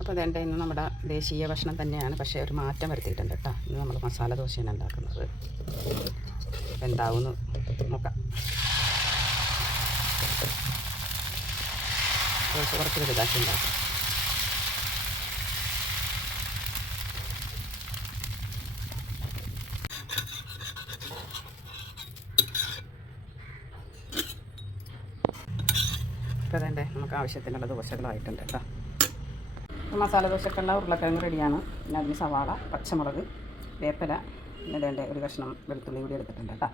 അപ്പോൾ അതെൻ്റെ ഇന്ന് നമ്മുടെ ദേശീയ ഭക്ഷണം തന്നെയാണ്, പക്ഷേ ഒരു മാറ്റം വരുത്തിയിട്ടുണ്ട് കേട്ടോ. ഇന്ന് നമ്മൾ മസാല ദോശയാണ് ഉണ്ടാക്കുന്നത്. എന്താവുമെന്ന് നോക്കാം. ദോശ കുറച്ച് വലുതാക്കി ഉണ്ടാക്കാം. അപ്പോൾ അതെൻ്റെ നമുക്ക് ആവശ്യത്തിനുള്ള ദോശകളായിട്ടുണ്ട് കേട്ടോ. മസാല ദോശക്കുള്ള ഉരുളക്കിഴങ്ങ് റെഡിയാണ്. പിന്നെ അതിന് സവാള, പച്ചമുളക്, വേപ്പില, പിന്നെ അതിൻ്റെ ഒരു കഷ്ണം വെളുത്തുള്ളി കൂടി എടുത്തിട്ടുണ്ട് കേട്ടോ.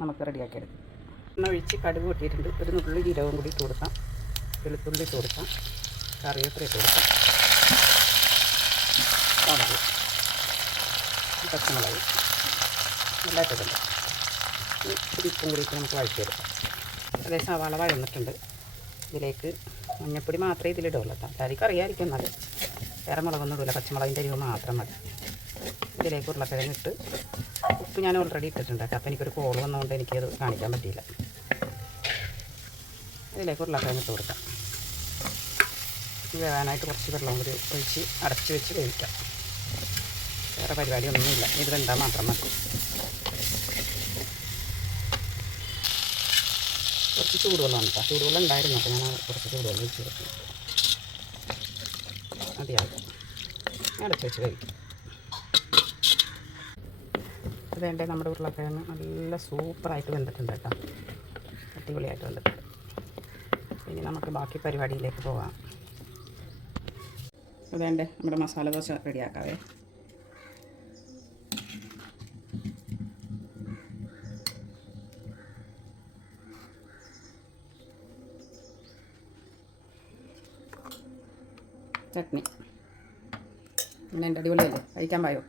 നമുക്ക് റെഡിയാക്കി എടുക്കാം. എണ്ണ ഒഴിച്ച് കടുക് പൊട്ടിയിട്ടുണ്ട്. ഒരു നുള്ളി ജീരകം കൂടി ഇട്ട് കൊടുക്കാം, വെളുത്തുള്ളി ഇട്ട് കൊടുക്കാം, കറിവേപ്പില ഇട്ട് കൊടുക്കാം, മുളക്, പച്ചമുളക് എല്ലാം ഇട്ടിട്ടുണ്ട്. ഉപ്പും കൂടി ഇട്ട് നമുക്ക് വഴറ്റിയെടുക്കാം. അതേ സവാള വഴന്നിട്ടുണ്ട്. ഇതിലേക്ക് മഞ്ഞൾപ്പൊടി മാത്രമേ ഇതിലിടുള്ളൂ കേട്ടോ. അതായിരിക്കും അറിയാമായിരിക്കും, എന്നാൽ വേറെ മുളകൊന്നും ഇടില്ല, പച്ചമുളകിൻ്റെ അരിവ് മാത്രം മതി. ഇതിലേക്ക് ഉരുളക്കിഴങ്ങ് ഇട്ട് ഉപ്പ് ഞാൻ ഓൾറെഡി ഇട്ടിട്ടുണ്ട് കേട്ടോ. അപ്പോൾ എനിക്കൊരു കോൾ വന്നതുകൊണ്ട് എനിക്കത് കാണിക്കാൻ പറ്റിയില്ല. ഇതിലേക്ക് ഉരുളക്കിഴങ്ങ് ഇട്ട് കൊടുക്കാം. വേവാനായിട്ട് കുറച്ച് വെള്ളം കൂടി ഒഴിച്ച് അടച്ച് വെച്ച് വേവിക്കാം. വേറെ പരിപാടിയൊന്നുമില്ല, ഇത് വെന്താൽ മാത്രം മതി. കുറച്ച് ചൂടുവെള്ളമാണ് കേട്ടോ. ചൂടുവെള്ളം ഉണ്ടായിരുന്നു, അപ്പോൾ ഞാൻ കുറച്ച് ചൂടുവെള്ളം ഒഴിച്ച് കൊടുക്കും. മതിയാകും. അടച്ച് വെച്ച് കഴിക്കും. അത് വേണ്ടേ, നമ്മുടെ ഉരുളക്കിഴങ്ങ് നല്ല സൂപ്പറായിട്ട് വെന്തിട്ടുണ്ട് കേട്ടോ. അടിപൊളിയായിട്ട് വെന്തിട്ടുണ്ട്. ഇനി നമുക്ക് ബാക്കി പരിപാടിയിലേക്ക് പോകാം. അത് വേണ്ടേ, നമ്മുടെ മസാല ദോശ റെഡിയാക്കാവേ. ചട്നി ഇങ്ങനെ എൻ്റെ അടിപൊളിയല്ലേ, കഴിക്കാൻ പായോ?